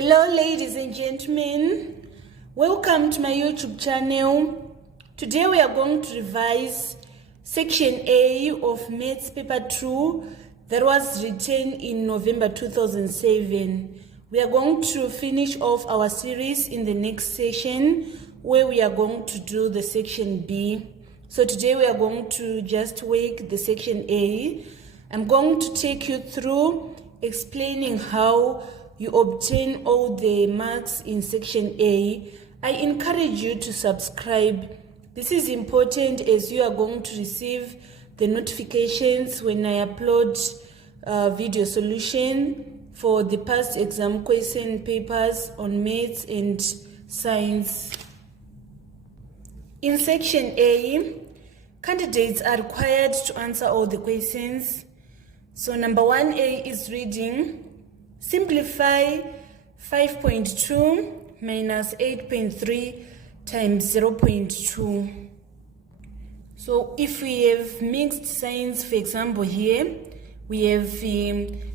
Hello ladies and gentlemen, welcome to my YouTube channel. Today we are going to revise section A of Maths paper 2 that was written in November 2007. We are going to finish off our series in the next session where we are going to do the section B. So today we are going to just work the section A. I'm going to take you through explaining how you obtain all the marks in section A. I encourage you to subscribe. This is important as you are going to receive the notifications when I upload video solution for the past exam question papers on maths and science. In section A, candidates are required to answer all the questions. So number 1A is reading. Simplify 5.2 minus 8.3 times 0.2. So if we have mixed signs, for example here, we have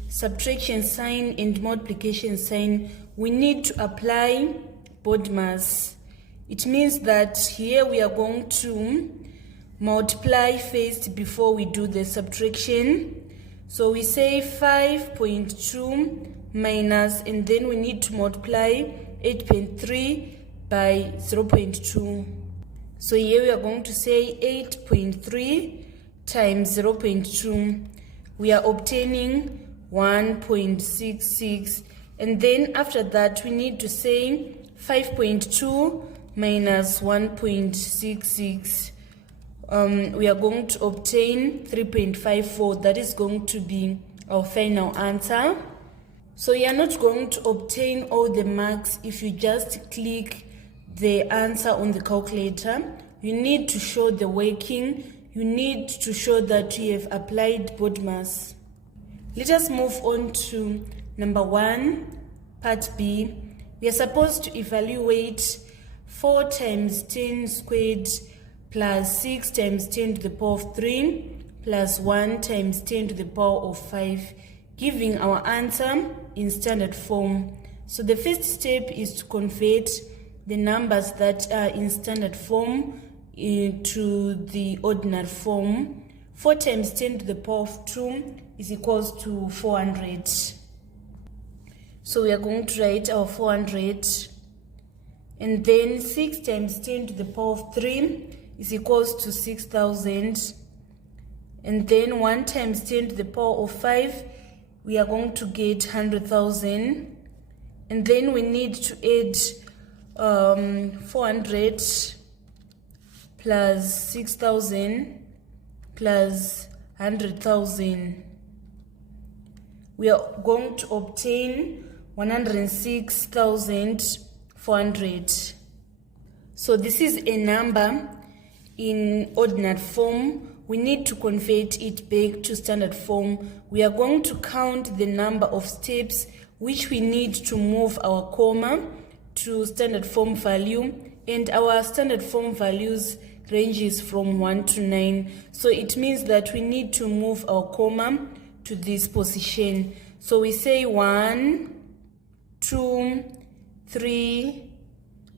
subtraction sign and multiplication sign, we need to apply BODMAS. It means that here we are going to multiply first before we do the subtraction. So we say 5.2 minus, and then we need to multiply 8.3 by 0.2. So here we are going to say 8.3 times 0.2. We are obtaining 1.66. And then after that, we need to say 5.2 minus 1.66. We are going to obtain 3.54. That is going to be our final answer. So you are not going to obtain all the marks if you just click the answer on the calculator. You need to show the working. You need to show that you have applied BODMAS. Let us move on to number 1, part B. We are supposed to evaluate 4 times 10 squared plus 6 times 10 to the power of 3 plus 1 times 10 to the power of 5, giving our answer in standard form. So the first step is to convert the numbers that are in standard form into the ordinary form. 4 times 10 to the power of 2 is equals to 400. So we are going to write our 400. And then 6 times 10 to the power of 3 is equals to 6,000. And then 1 times 10 to the power of 5, we are going to get 100,000. And then we need to add 400 plus 6,000 plus 100,000. We are going to obtain 106,400. So this is a number in ordinary form. We need to convert it back to standard form. We are going to count the number of steps which we need to move our comma to standard form value, and our standard form values ranges from 1 to 9. So it means that we need to move our comma to this position. So we say 1, 2, 3,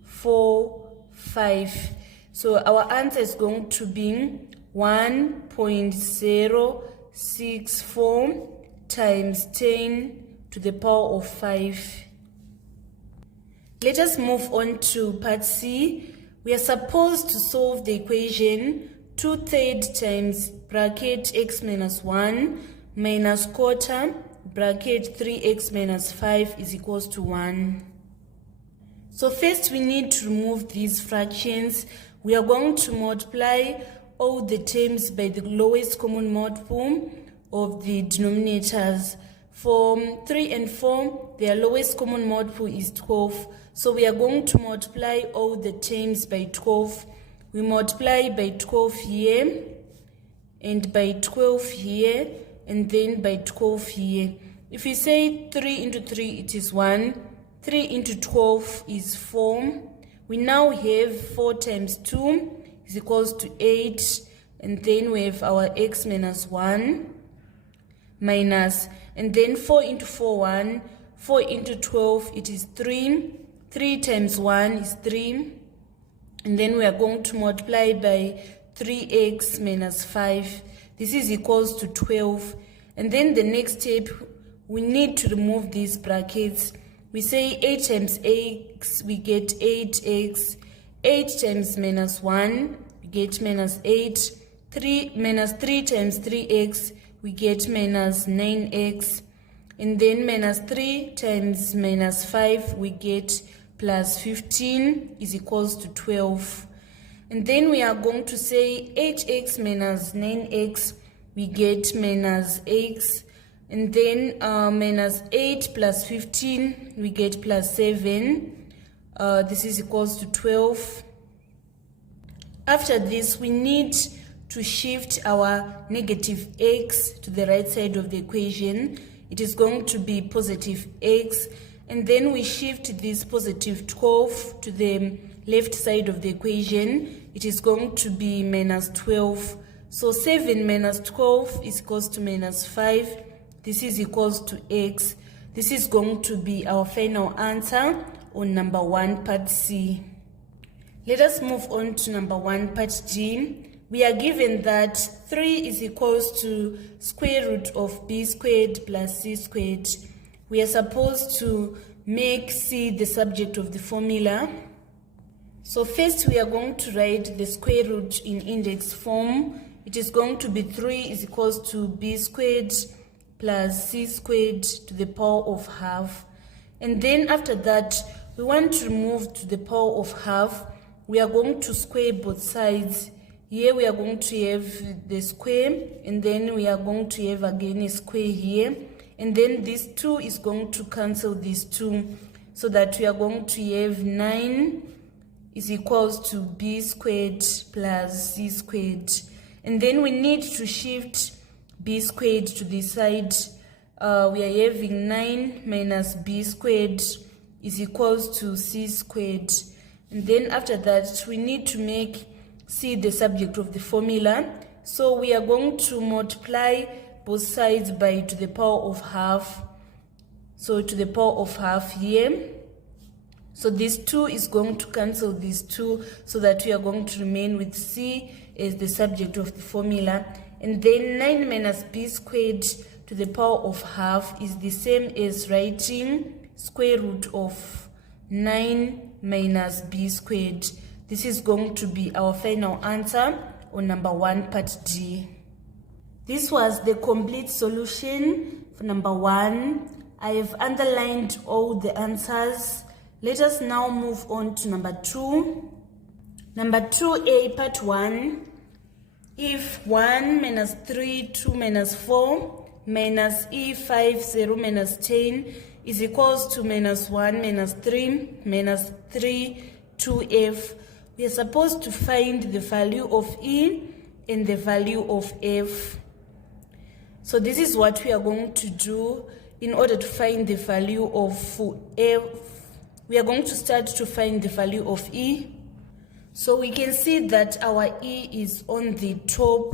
4, 5. So our answer is going to be 1.064 times 10 to the power of 5. Let us move on to part C. We are supposed to solve the equation 2/3 times bracket x minus 1 minus quarter bracket 3x minus 5 is equals to 1. So first we need to remove these fractions. We are going to multiply all the terms by the lowest common multiple of the denominators. For 3 and 4, their lowest common multiple is 12. So we are going to multiply all the terms by 12. We multiply by 12 here, and by 12 here, and then by 12 here. If we say 3 into 3, it is 1. 3 into 12 is 4. We now have 4 times 2 is equals to 8. And then we have our x minus 1 minus, and then 4 into 4, 1. 4 into 12, it is 3. 3 times 1 is 3. And then we are going to multiply by 3x minus 5. This is equals to 12. And then the next step, we need to remove these brackets. We say 8 times x, we get 8x. 8 times minus 1, we get minus 8. 3 minus 3 times 3x, we get minus 9x. And then minus 3 times minus 5, we get plus 15 is equals to 12. And then we are going to say 8x minus 9x, we get minus x. And then minus 8 plus 15, we get plus 7. This is equals to 12. After this, we need to shift our negative x to the right side of the equation. It is going to be positive x. And then we shift this positive 12 to the left side of the equation. It is going to be minus 12. So 7 minus 12 is equals to minus 5. This is equals to x. This is going to be our final answer on number 1, part C. Let us move on to number 1, part D. We are given that 3 is equals to square root of b squared plus c squared. We are supposed to make c the subject of the formula. So first we are going to write the square root in index form. It is going to be 3 is equals to b squared plus c squared to the power of half. And then after that, we want to remove to the power of half. We are going to square both sides. Here we are going to have the square, and then we are going to have again a square here. And then this 2 is going to cancel this 2, so that we are going to have 9 is equals to b squared plus c squared. And then we need to shift b squared to this side. We are having 9 minus b squared is equals to c squared. And then after that, we need to make c the subject of the formula. So we are going to multiply both sides by to the power of half. So to the power of half here. So this 2 is going to cancel this 2, so that we are going to remain with c as the subject of the formula. And then 9 minus b squared to the power of half is the same as writing square root of 9 minus b squared. This is going to be our final answer on number 1, part D. This was the complete solution for number 1. I have underlined all the answers. Let us now move on to number 2. Number 2A, part 1. If 1 minus 3, 2 minus 4, minus E5, 0 minus 10 is equals to minus 1 minus 3, minus 3, 2F. We are supposed to find the value of E and the value of F. So this is what we are going to do in order to find the value of F. We are going to start to find the value of E. So we can see that our E is on the top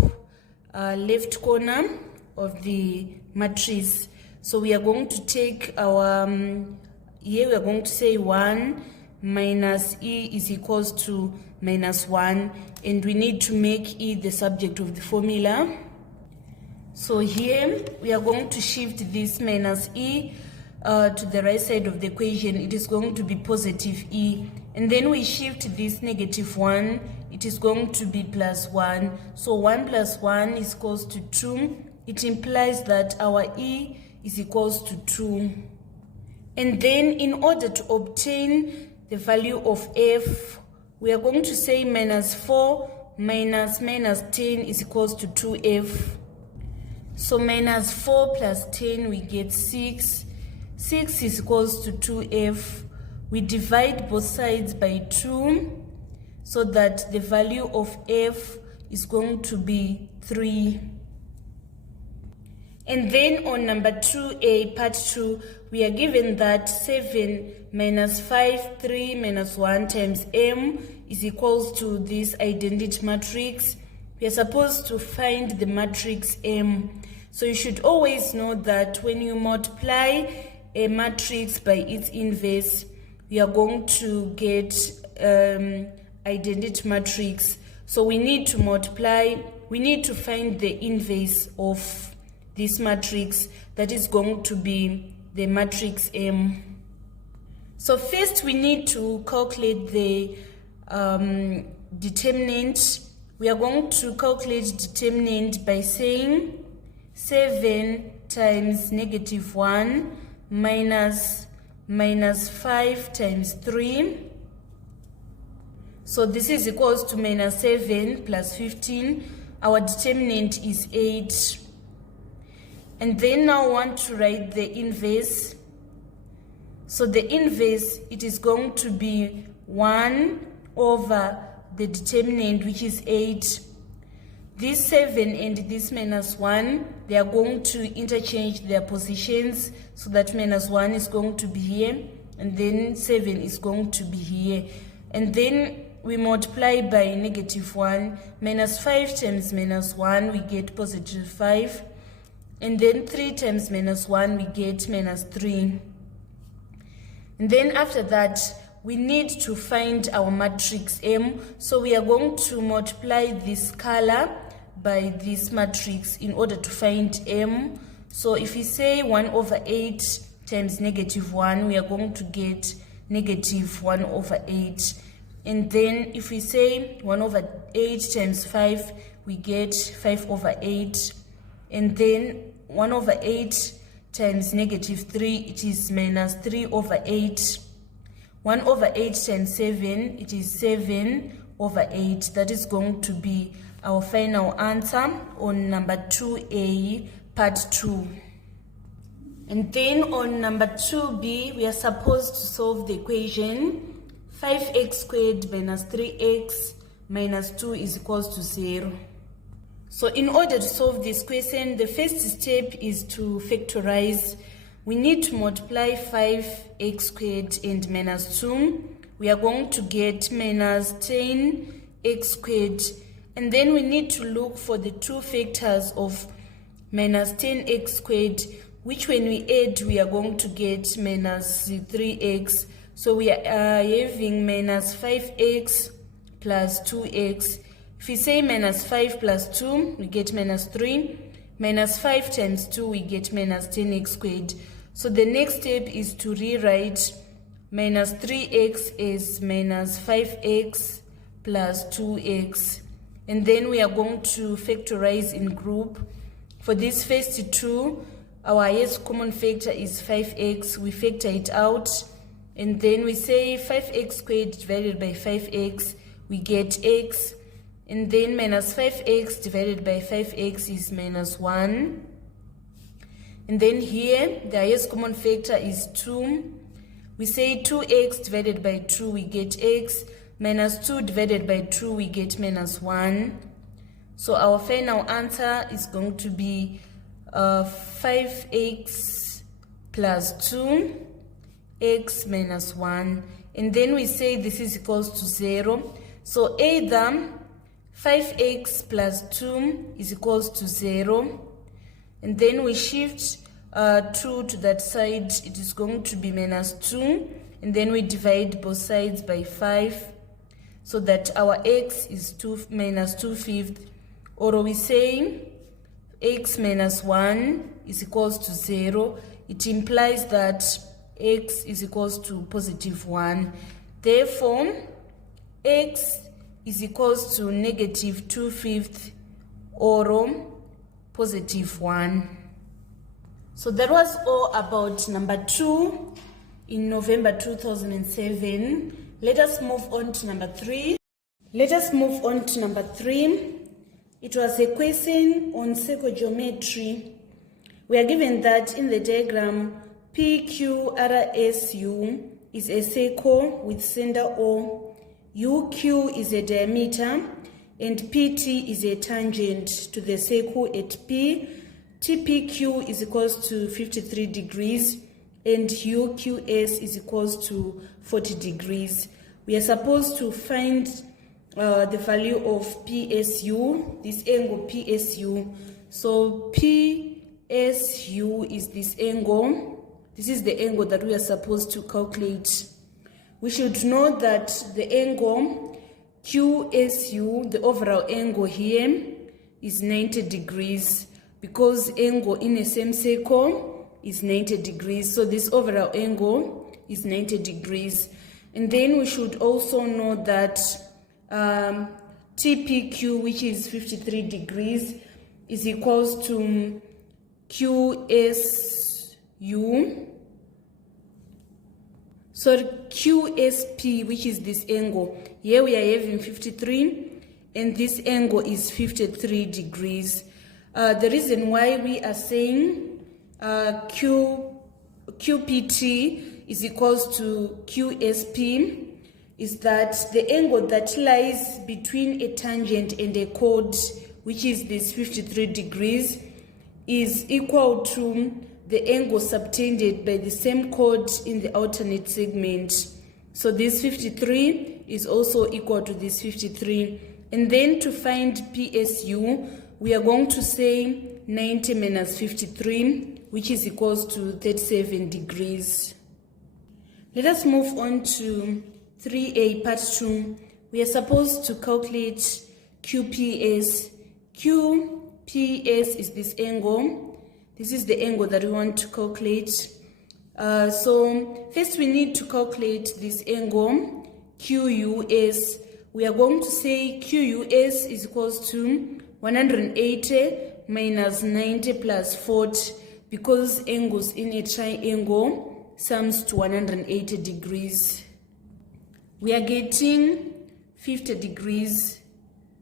left corner of the matrix. So we are going to take our, here we are going to say 1 minus E is equals to minus 1. And we need to make E the subject of the formula. So here we are going to shift this minus E to the right side of the equation. It is going to be positive E. And then we shift this negative 1. It is going to be plus 1. So 1 plus 1 is equals to 2. It implies that our E is equals to 2. And then in order to obtain the value of F, we are going to say minus 4 minus 10 is equals to 2F. So minus 4 plus 10, we get 6. 6 is equals to 2F. We divide both sides by 2, so that the value of F is going to be 3. And then on number 2A, part 2, we are given that 7 minus 5, 3 minus 1 times M is equals to this identity matrix. We are supposed to find the matrix M. So you should always know that when you multiply a matrix by its inverse, we are going to get identity matrix. So we need to multiply, we need to find the inverse of this matrix, that is going to be the matrix M. So first we need to calculate the determinant. We are going to calculate determinant by saying 7 times -1 minus 5 times 3. So this is equals to -7 plus 15. Our determinant is 8. And then now I want to write the inverse. So the inverse, it is going to be 1 over the determinant, which is 8. This 7 and this -1, they are going to interchange their positions, so that -1 is going to be here, and then 7 is going to be here. And then we multiply by -1. -5 times -1, we get +5. And then 3 times -1, we get -3. And then after that, we need to find our matrix M. So we are going to multiply this scalar by this matrix in order to find M. So if we say 1/8 times -1, we are going to get -1/8. And then if we say 1/8 times 5, we get 5/8. And then 1/8 times -3, it is -3/8. 1/8 times 7, it is 7/8. That is going to be our final answer on number 2A, part 2. And then on number 2B, we are supposed to solve the equation 5x squared minus 3x minus 2 is equals to 0. So in order to solve this question, the first step is to factorize. We need to multiply 5x squared and minus 2. We are going to get minus 10x squared. And then we need to look for the two factors of minus 10x squared, which when we add, we are going to get minus 3x. So we are having minus 5x plus 2x. If we say minus 5 plus 2, we get minus 3. Minus 5 times 2, we get minus 10x squared. So the next step is to rewrite minus 3x as minus 5x plus 2x. And then we are going to factorize in group. For this first two, our highest common factor is 5x. We factor it out. And then we say 5x squared divided by 5x, we get x. And then minus 5x divided by 5x is minus 1. And then here, the highest common factor is 2. We say 2x divided by 2, we get x. Minus 2 divided by 2, we get minus 1. So our final answer is going to be 5x plus 2, x minus 1. And then we say this is equals to 0. So either 5x plus 2 is equals to 0. And then we shift 2 to that side. It is going to be minus 2. And then we divide both sides by 5. So that our x is 2 minus 2/5. Or we say x minus 1 is equals to 0. It implies that x is equals to positive 1. Therefore, x is equals to negative 2/5 or positive 1. So that was all about number 2 in November 2007. Let us move on to number 3. It was a question on circle geometry. We are given that in the diagram, PQRSU is a circle with center O, UQ is a diameter, and PT is a tangent to the circle at P. TPQ is equals to 53 degrees, and UQS is equals to 40 degrees. We are supposed to find the value of PSU, this angle PSU. So PSU is this angle This is the angle that we are supposed to calculate. We should know that the angle QSU, the overall angle here, is 90 degrees because angle in a semicircle is 90 degrees. So this overall angle is 90 degrees. And then we should also know that TPQ, which is 53 degrees, is equals to QSU. So QSP, which is this angle, here we are having 53, and this angle is 53 degrees. The reason why we are saying QPT is equals to QSP is that the angle that lies between a tangent and a chord, which is this 53 degrees, is equal to the angle subtended by the same chord in the alternate segment. So this 53 is also equal to this 53. And then to find PSU, we are going to say 90 minus 53, which is equals to 37 degrees. Let us move on to 3A part 2. We are supposed to calculate QPS. QPS is this angle. This is the angle that we want to calculate. So first we need to calculate this angle, QUS. We are going to say QUS is equals to 180 minus 90 plus 40 because angles in a triangle sums to 180 degrees. We are getting 50 degrees.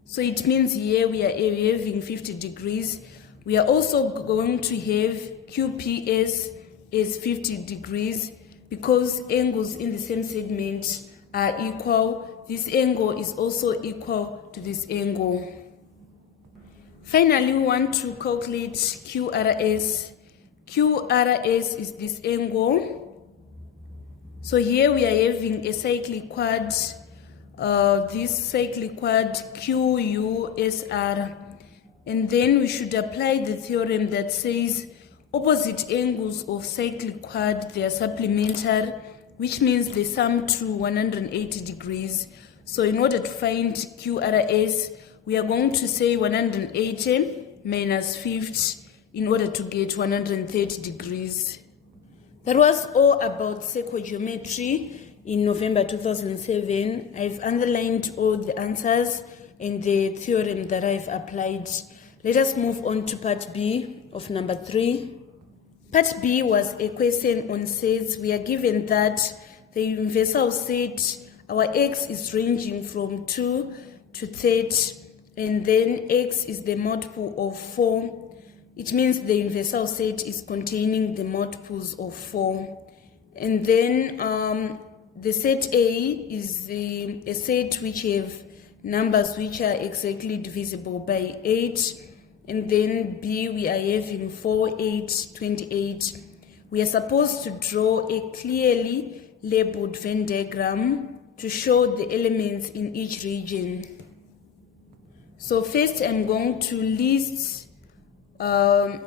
So it means here we are having 50 degrees. We are also going to have QPS as 50 degrees because angles in the same segment are equal. This angle is also equal to this angle. Finally, we want to calculate QRS. QRS is this angle. So here we are having a cyclic quad, this cyclic quad QUSR. And then we should apply the theorem that says opposite angles of cyclic quad, they are supplementary, which means they sum to 180 degrees. So in order to find QRS, we are going to say 180 minus 50 in order to get 130 degrees. That was all about circle geometry in November 2007. I've underlined all the answers and the theorem that I've applied. Let us move on to part B of number 3. Part B was a question on sets. We are given that the universal set, our x is ranging from 2 to 30, and then x is the multiple of 4. It means the universal set is containing the multiples of 4. And then the set A is a set which have numbers which are exactly divisible by 8. And then B, we are having 4, 8, 28. We are supposed to draw a clearly labeled Venn diagram to show the elements in each region. So first I'm going to list the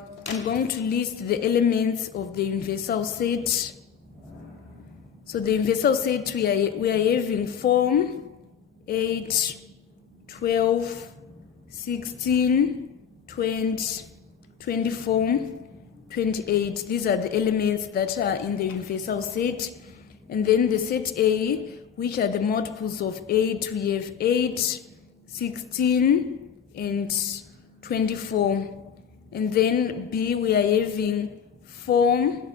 elements of the universal set. So the universal set we are having 4, 8, 12, 16, 20, 24, 28. These are the elements that are in the universal set. And then the set A, which are the multiples of 8, we have 8, 16, and 24. And then B, we are having 4,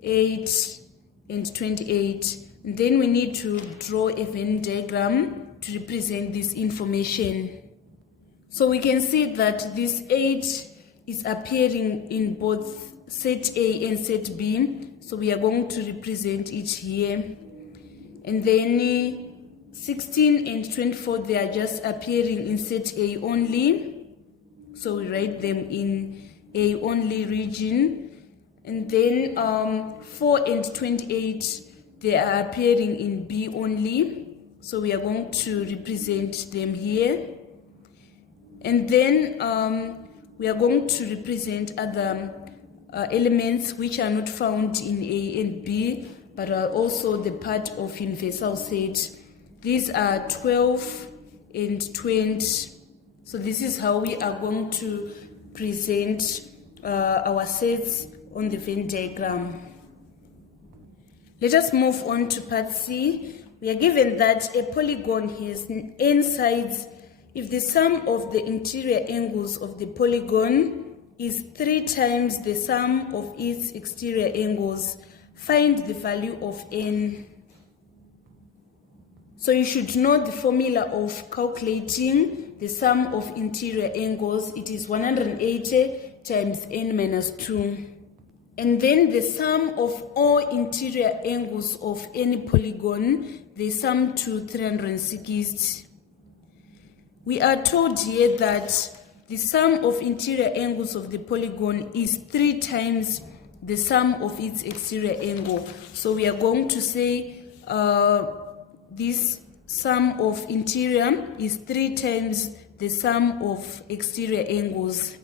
8, and 28. And then we need to draw a Venn diagram to represent this information. So we can see that this 8 is appearing in both set A and set B. So we are going to represent it here. And then 16 and 24, they are just appearing in set A only. So we write them in A only region. And then 4 and 28, they are appearing in B only. So we are going to represent them here. And then we are going to represent other elements which are not found in A and B, but are also the part of universal set. These are 12 and 20. So this is how we are going to present our sets on the Venn diagram. Let us move on to part C. We are given that a polygon has n sides if the sum of the interior angles of the polygon is 3 times the sum of its exterior angles. Find the value of n. So you should know the formula of calculating the sum of interior angles. It is 180 times n minus 2. And then the sum of all interior angles of any polygon, they sum to 360. We are told here that the sum of interior angles of the polygon is 3 times the sum of its exterior angle. So we are going to say this sum of interior is 3 times the sum of exterior angles.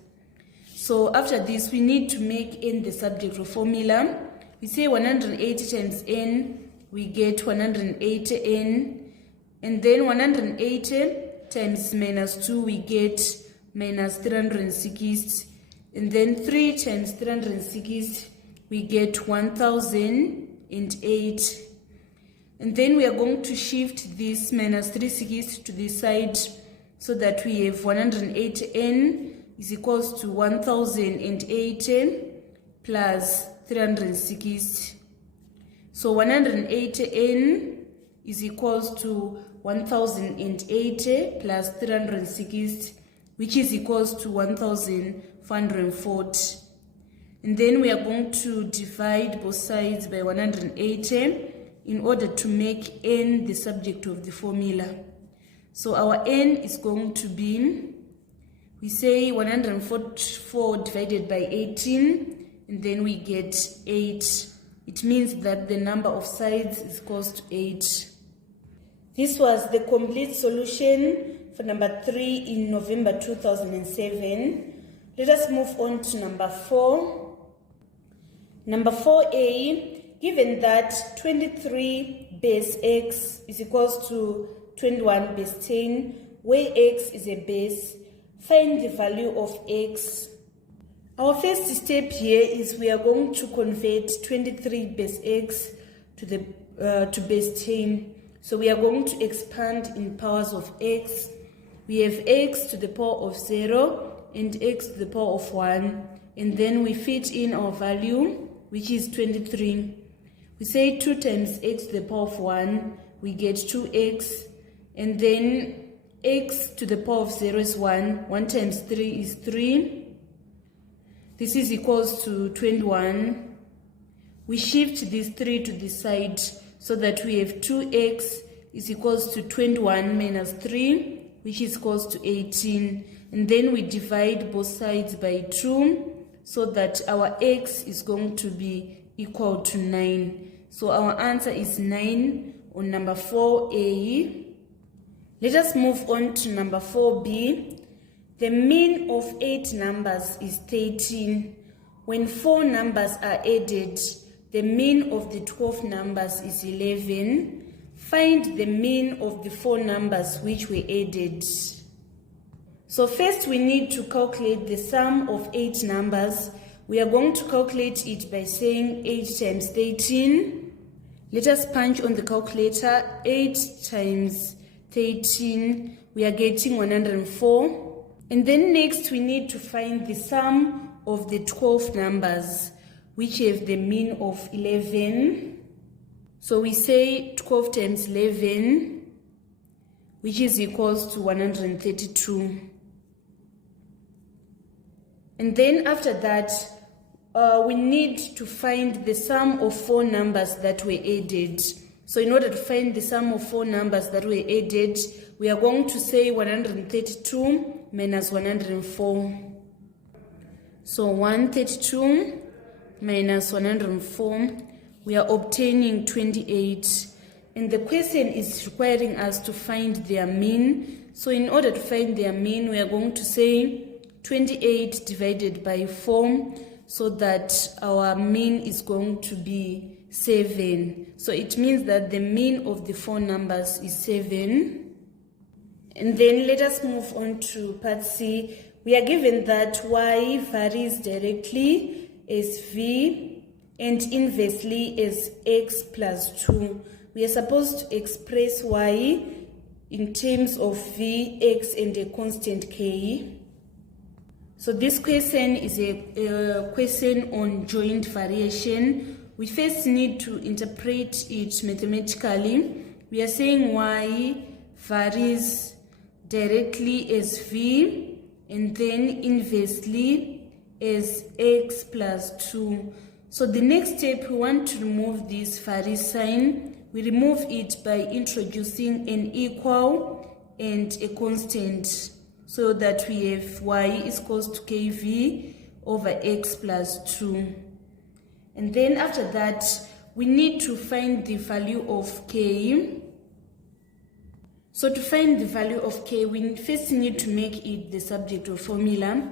So after this, we need to make n the subject of formula. We say 180 times n, we get 180n, and then 180 times minus 2, we get minus 360, and then 3 times 360, we get 1008. And then we are going to shift this minus 360 to the side so that we have 180n is equals to 1080 plus 360. So 180n is equals to 1080 plus 360, which is equals to 1440. And then we are going to divide both sides by 180 in order to make n the subject of the formula. So our n is going to be, we say 144 divided by 18, and then we get 8. It means that the number of sides is equals to 8. This was the complete solution for number 3 in November 2007. Let us move on to number 4. Number 4a, given that 23 base x is equals to 21 base 10, where x is a base, find the value of x. Our first step here is we are going to convert 23 base x to base 10. So we are going to expand in powers of x. We have x to the power of 0 and x to the power of 1. And then we fit in our value, which is 23. We say 2 times x to the power of 1, we get 2x. And then x to the power of 0 is 1. 1 times 3 is 3. This is equals to 21. We shift this 3 to the side so that we have 2x is equals to 21 minus 3, which is equals to 18. And then we divide both sides by 2 so that our x is going to be equal to 9. So our answer is 9 on number 4a. Let us move on to number 4b. The mean of 8 numbers is 13. When 4 numbers are added, the mean of the 12 numbers is 11. Find the mean of the 4 numbers which were added. So first we need to calculate the sum of 8 numbers. We are going to calculate it by saying 8 times 13. Let us punch on the calculator. 8 times 13, we are getting 104. And then next we need to find the sum of the 12 numbers which have the mean of 11. So we say 12 times 11, which is equals to 132. And then after that, we need to find the sum of 4 numbers that were added. So in order to find the sum of 4 numbers that were added, we are going to say 132 minus 104. So 132 minus 104, we are obtaining 28. And the question is requiring us to find their mean. So in order to find their mean, we are going to say 28 divided by 4. so that our mean is going to be 7. So it means that the mean of the 4 numbers is 7. And then let us move on to part C. We are given that y varies directly as v and inversely as x plus 2. We are supposed to express y in terms of v, x, and a constant k. So this question is a question on joint variation. We first need to interpret it mathematically. We are saying y varies directly as v and then inversely as x plus 2. So the next step, we want to remove this vary sign. We remove it by introducing an equal and a constant, so that we have y is equals to kv over x plus 2. And then after that, we need to find the value of k. So to find the value of k, we first need to make it the subject of formula.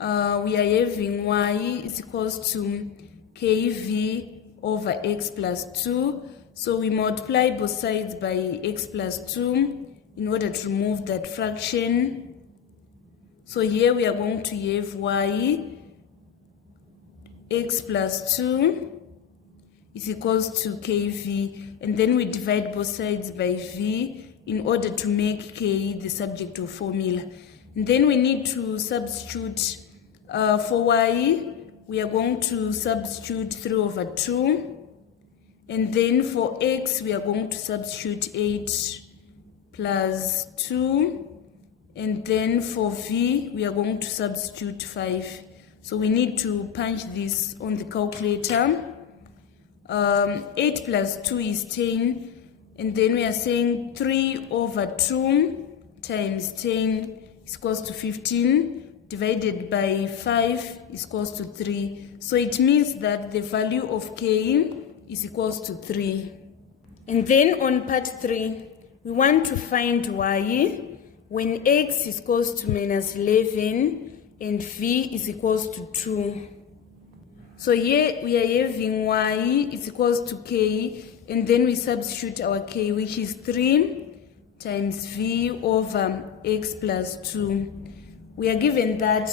We are having y is equals to kv over x plus 2. So we multiply both sides by x plus 2 in order to remove that fraction. So here we are going to have y x plus 2 is equals to kv, and then we divide both sides by v in order to make k the subject of formula. And then we need to substitute for y, we are going to substitute 3 over 2. And then for x, we are going to substitute 8 plus 2. And then for v, we are going to substitute 5. So we need to punch this on the calculator. 8 plus 2 is 10. And then we are saying 3 over 2 times 10 is equals to 15. Divided by 5 is equals to 3. So it means that the value of k is equals to 3. And then on part 3, we want to find y when x is equals to minus 11 and v is equals to 2. So here we are having y is equals to k, and then we substitute our k, which is 3 times v over x plus 2. We are given that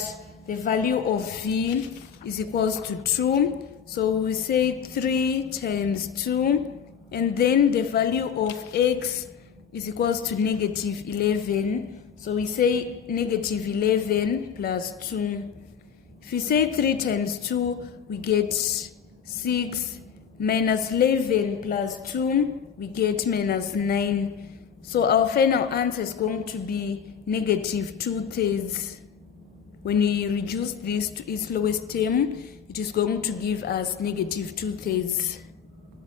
the value of v is equals to 2. So we say 3 times 2, and then the value of x is equals to negative 11. So we say negative 11 plus 2. If we say 3 times 2, we get 6, minus 11 plus 2, we get minus 9. So our final answer is going to be negative 2/3. When we reduce this to its lowest term, it is going to give us negative 2/3.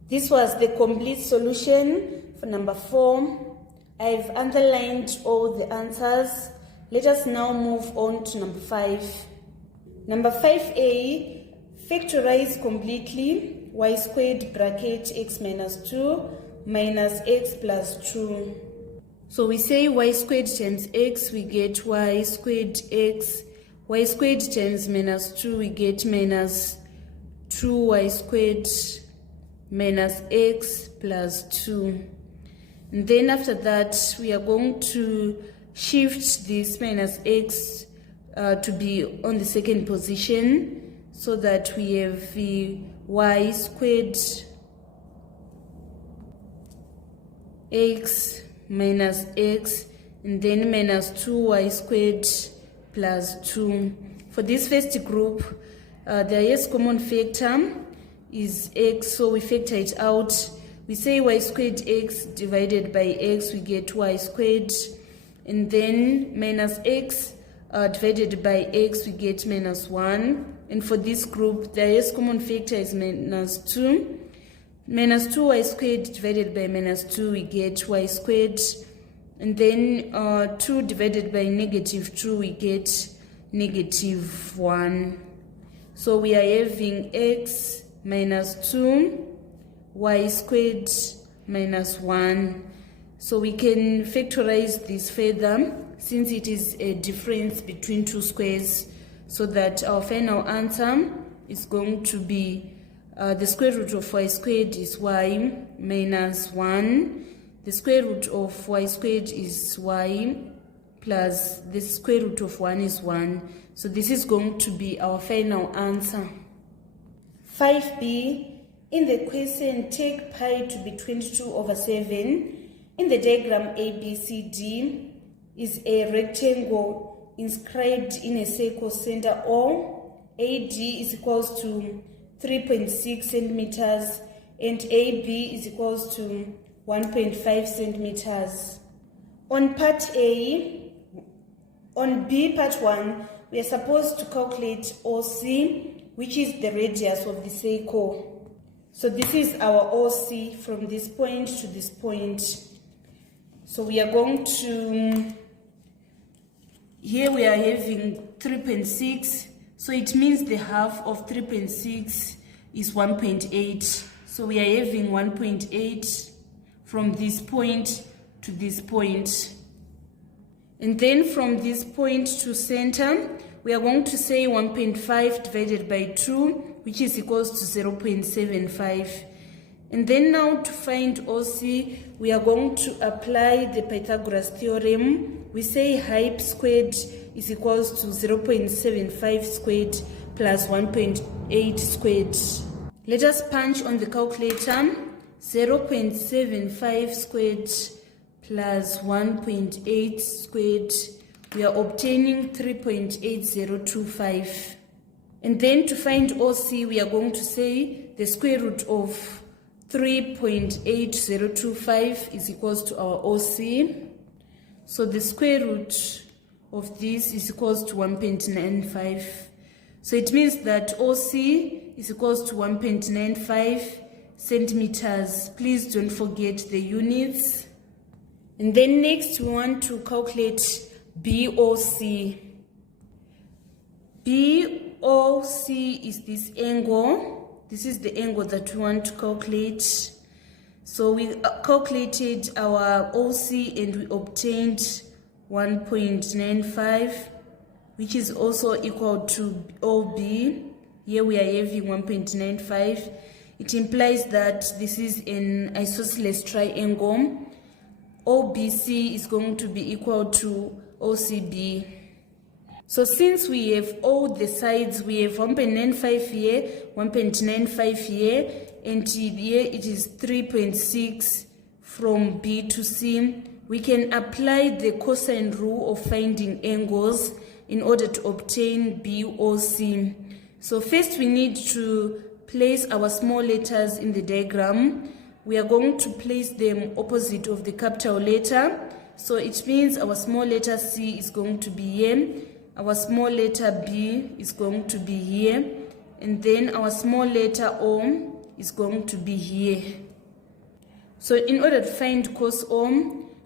This was the complete solution for number 4. I've underlined all the answers. Let us now move on to number 5. Number 5a, factorize completely y squared bracket x minus 2 minus x plus 2. So we say y squared times x, we get y squared x. Y squared times minus 2, we get minus 2y squared minus x plus 2. And then after that, we are going to shift this minus x to be on the second position, so that we have the y squared x minus x, and then minus 2y squared plus 2. For this first group, the highest common factor is x, so we factor it out. We say y squared x divided by x, we get y squared, and then minus x divided by x, we get minus 1. And for this group, the highest common factor is minus 2. Minus 2y squared divided by minus 2, we get y squared. And then 2 divided by negative 2, we get negative 1. So we are having x minus 2, y squared minus 1. So we can factorize this further, since it is a difference between two squares, so that our final answer is going to be the square root of y squared is y minus 1. The square root of y squared is y plus the square root of 1 is 1. So this is going to be our final answer. 5b, in the question, take pi to be 22/7. In the diagram ABCD is a rectangle inscribed in a circle center O. AD is equals to 3.6 centimeters and AB is equals to 1.5 centimeters. On part A, on B part 1, we are supposed to calculate OC, which is the radius of the circle. So this is our OC from this point to this point. So we are going to, here we are having 3.6, so it means the half of 3.6 is 1.8. So we are having 1.8 from this point to this point. And then from this point to center, we are going to say 1.5 divided by 2, which is equals to 0.75. And then now to find OC, we are going to apply the Pythagoras theorem. We say height squared is equals to 0.75 squared plus 1.8 squared. Let us punch on the calculator. 0.75 squared plus 1.8 squared. We are obtaining 3.8025. And then to find OC, we are going to say the square root of 3.8025 is equals to our OC. So the square root of this is equals to 1.95. So it means that OC is equals to 1.95 centimeters. Please don't forget the units. And then next we want to calculate BOC. BOC is this angle. This is the angle that we want to calculate. So we calculated our OC and we obtained 1.95, which is also equal to OB. Here we are having 1.95. It implies that this is an isosceles triangle. OBC is going to be equal to OCB. So since we have all the sides, we have 1.95 here, 1.95 here, and here it is 3.6 from B to C. We can apply the cosine rule of finding angles in order to obtain BOC. So first we need to place our small letters in the diagram. We are going to place them opposite of the capital letter. So it means our small letter C is going to be here. Our small letter B is going to be here, and then our small letter O is going to be here. So in order to find cos O,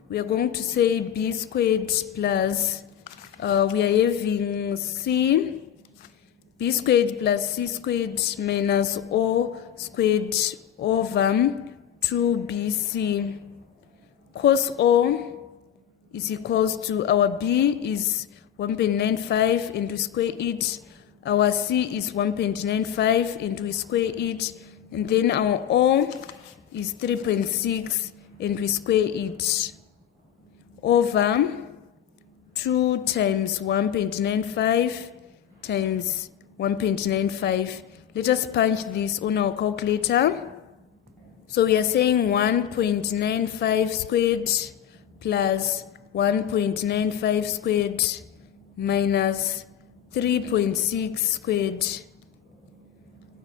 we are going to say B squared plus, we are having C, B squared plus C squared minus O squared over 2BC. Cos O is equals to, our B is 1.95 and we square it. Our C is 1.95 and we square it. And then our O is 3.6 and we square it. Over 2 times 1.95 times 1.95. Let us punch this on our calculator. So we are saying 1.95 squared plus 1.95 squared minus 3.6 squared,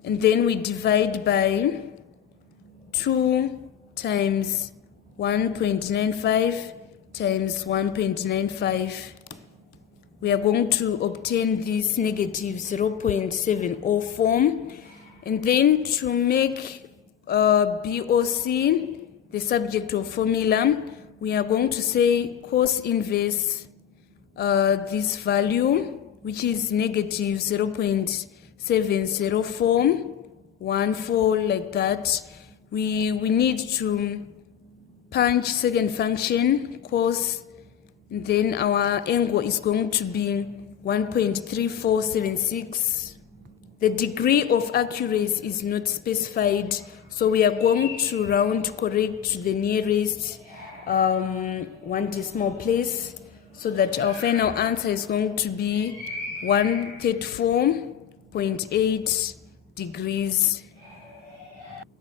and then we divide by 2 times 1.95 times 1.95. We are going to obtain this negative 0.704, and then to make BOC the subject of formula, we are going to say cos inverse this value, which is negative 0.70414, like that. We need to punch second function cos, and then our angle is going to be 1.3476. The degree of accuracy is not specified, so we are going to round correct to the nearest 1 decimal place, so that our final answer is going to be 134.8 degrees.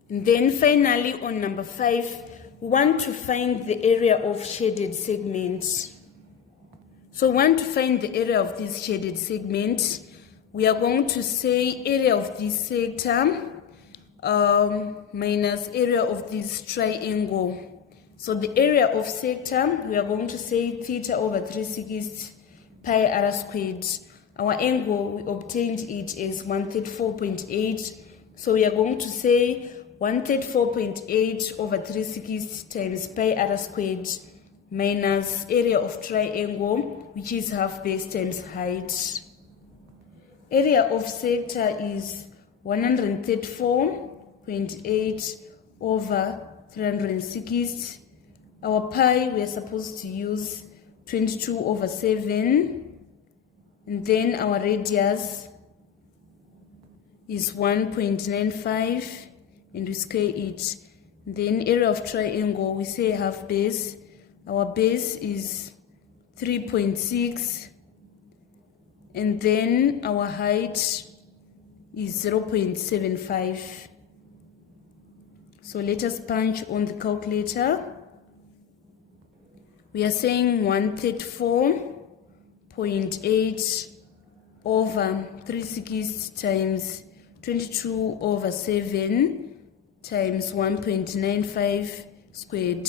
And then finally on number 5, we want to find the area of shaded segments. So we want to find the area of this shaded segment. We are going to say area of this sector minus area of this triangle. So the area of sector, we are going to say theta over 3/6 pi r squared. Our angle, we obtained it as 134.8. So we are going to say 134.8 over 3/6 times pi r squared minus area of triangle, which is half base times height. Area of sector is 134.8 over 360. Our pi, we are supposed to use 22 over 7. And then our radius is 1.95, and we square it. And then area of triangle, we say half base. Our base is 3.6. And then our height is 0.75. So let us punch on the calculator. We are saying 134.8 over 3/6 times 22 over 7 times 1.95 squared.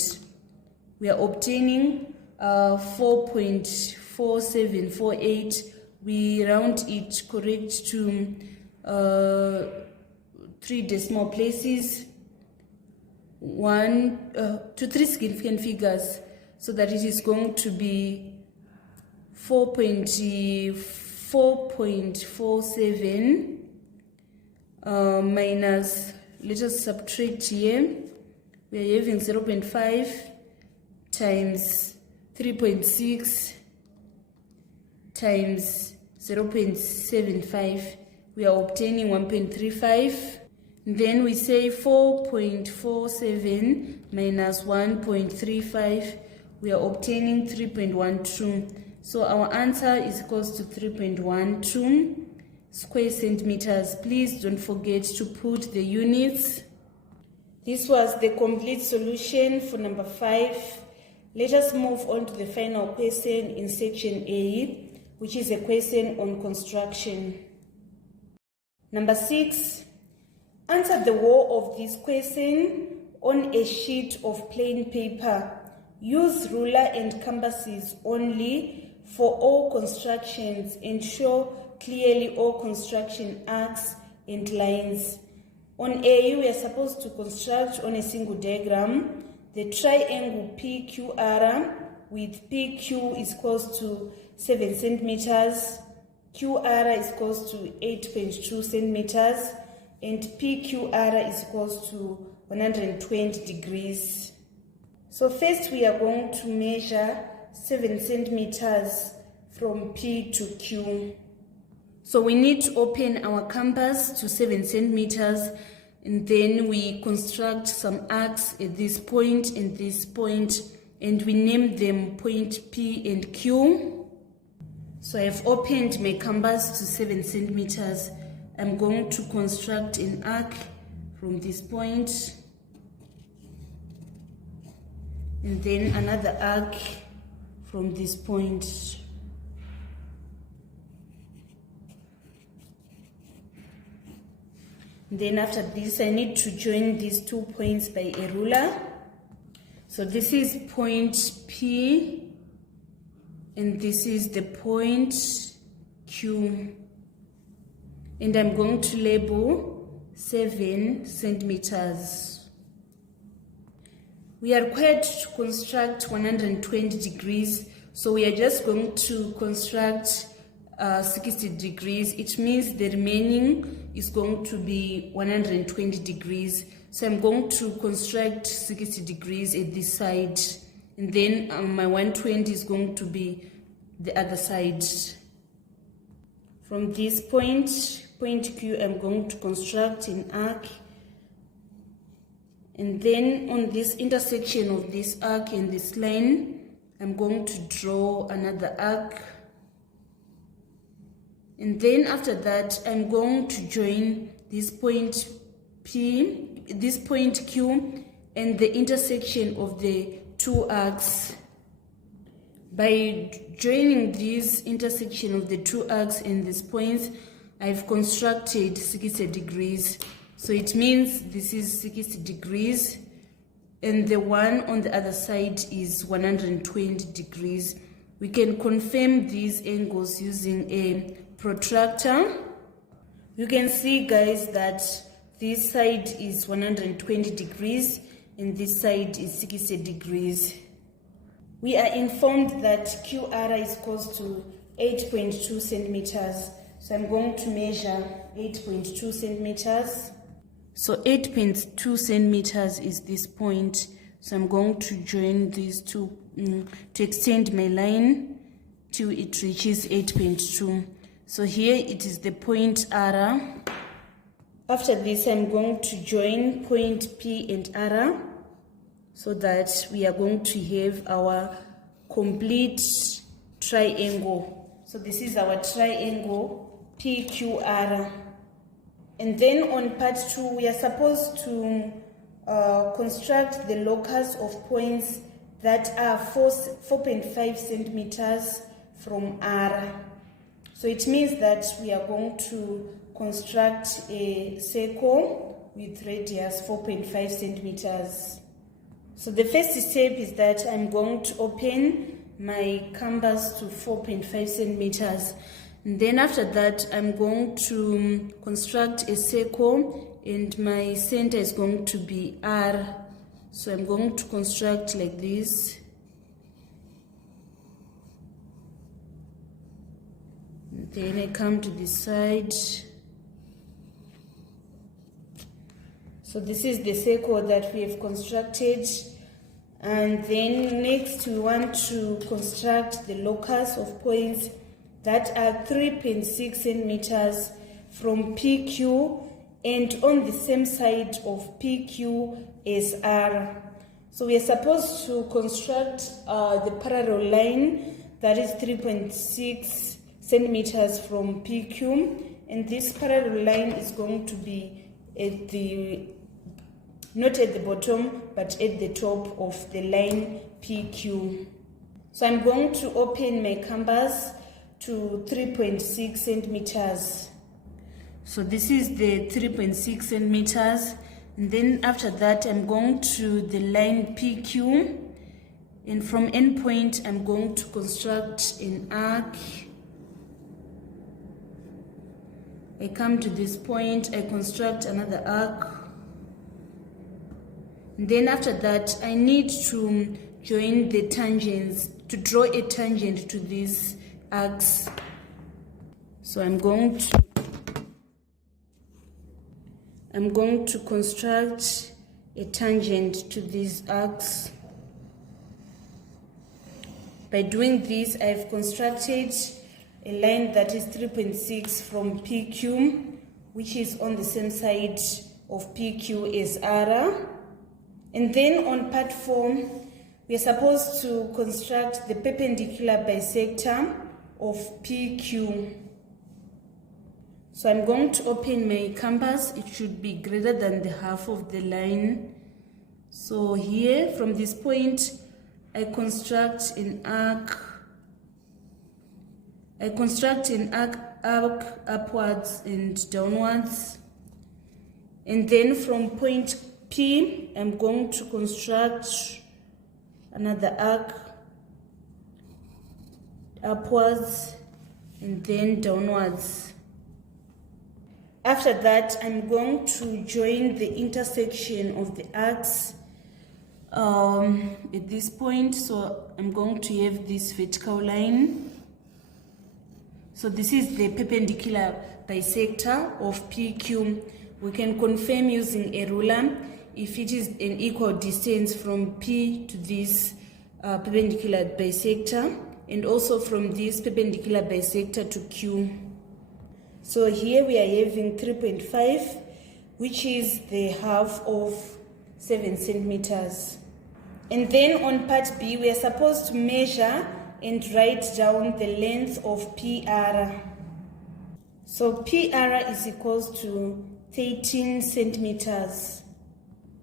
We are obtaining 4.4748. We round it correct to 3 decimal places, to 3 significant figures, so that it is going to be 4.47 minus, let us subtract here, we are having 0.5 times 3.6 times 0.75, we are obtaining 1.35. Then we say 4.47 minus 1.35, we are obtaining 3.12. So our answer is equals to 3.12 square centimeters. Please don't forget to put the units. This was the complete solution for number 5. Let us move on to the final question in section A, which is a question on construction. Number 6, answer the whole of this question on a sheet of plain paper. Use ruler and compasses only for all constructions and show clearly all construction arcs and lines. On A, we are supposed to construct on a single diagram the triangle PQR with PQ is equals to 7 centimeters, QR is equals to 8.2 centimeters, and PQR is equals to 120 degrees. So first we are going to measure 7 centimeters from P to Q. So we need to open our compass to 7 centimeters, and then we construct some arcs at this point and this point, and we name them point P and Q. So I have opened my compass to 7 centimeters. I'm going to construct an arc from this point, and then another arc from this point. Then after this, I need to join these 2 points by a ruler. So this is point P, and this is the point Q. And I'm going to label 7 centimeters. We are required to construct 120 degrees, so we are just going to construct 60 degrees. It means the remaining is going to be 120 degrees. So I'm going to construct 60 degrees at this side, and then my 120 is going to be the other side. From this point, point Q, I'm going to construct an arc. And then on this intersection of this arc and this line, I'm going to draw another arc. And then after that, I'm going to join this point P, this point Q, and the intersection of the two arcs. By joining this intersection of the two arcs and these points, I've constructed 60 degrees. So it means this is 60 degrees, and the one on the other side is 120 degrees. We can confirm these angles using a protractor. You can see, guys, that this side is 120 degrees and this side is 60 degrees. We are informed that QR is equals to 8.2 centimeters. So I'm going to measure 8.2 centimeters. So 8.2 centimeters is this point. So I'm going to join these two to extend my line till it reaches 8.2. So here it is the point R. After this, I'm going to join point P and R so that we are going to have our complete triangle. So this is our triangle PQR. And then on part 2, we are supposed to construct the locus of points that are 4.5 centimeters from R. So it means that we are going to construct a circle with radius 4.5 centimeters. So the first step is that I'm going to open my canvas to 4.5 centimeters. And then after that, I'm going to construct a circle and my center is going to be R. So I'm going to construct like this. And then I come to this side. So this is the circle that we have constructed. And then next we want to construct the locus of points that are 3.6 centimeters from PQ and on the same side of PQ as R. So we are supposed to construct the parallel line that is 3.6 centimeters from PQ, and this parallel line is going to be at the, not at the bottom, but at the top of the line PQ. So I'm going to open my canvas to 3.6 centimeters. So this is the 3.6 centimeters, and then after that I'm going to the line PQ, and from end point I'm going to construct an arc. I come to this point, I construct another arc, and then after that I need to join the tangents, to draw a tangent to these arcs. So I'm going to construct a tangent to these arcs. By doing this, I've constructed a line that is 3.6 from PQ, which is on the same side of PQ as R. And then on part 4, we are supposed to construct the perpendicular bisector of PQ. So I'm going to open my canvas. It should be greater than the half of the line. So here, from this point, I construct an arc. I construct an arc upwards and downwards. And then from point P, I'm going to construct another arc upwards and then downwards. After that, I'm going to join the intersection of the arcs at this point. So I'm going to have this vertical line. So this is the perpendicular bisector of PQ. We can confirm using a ruler if it is an equal distance from P to this perpendicular bisector, and also from this perpendicular bisector to Q. So here we are having 3.5, which is the half of 7 centimeters. And then on part B, we are supposed to measure and write down the length of PR. So PR is equals to 13 centimeters.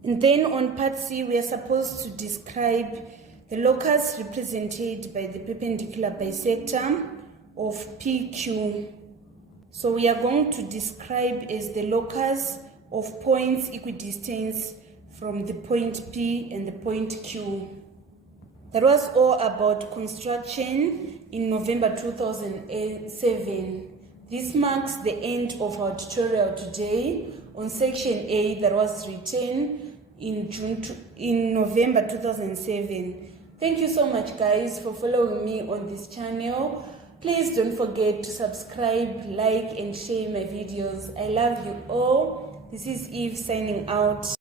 And then on part C, we are supposed to describe the locus represented by the perpendicular bisector of PQ. So we are going to describe as the locus of points equidistant from the point P and the point Q. That was all about construction in November 2007. This marks the end of our tutorial today on section A that was written in November 2007. Thank you so much, guys, for following me on this channel. Please don't forget to subscribe, like, and share my videos. I love you all. This is Eve signing out.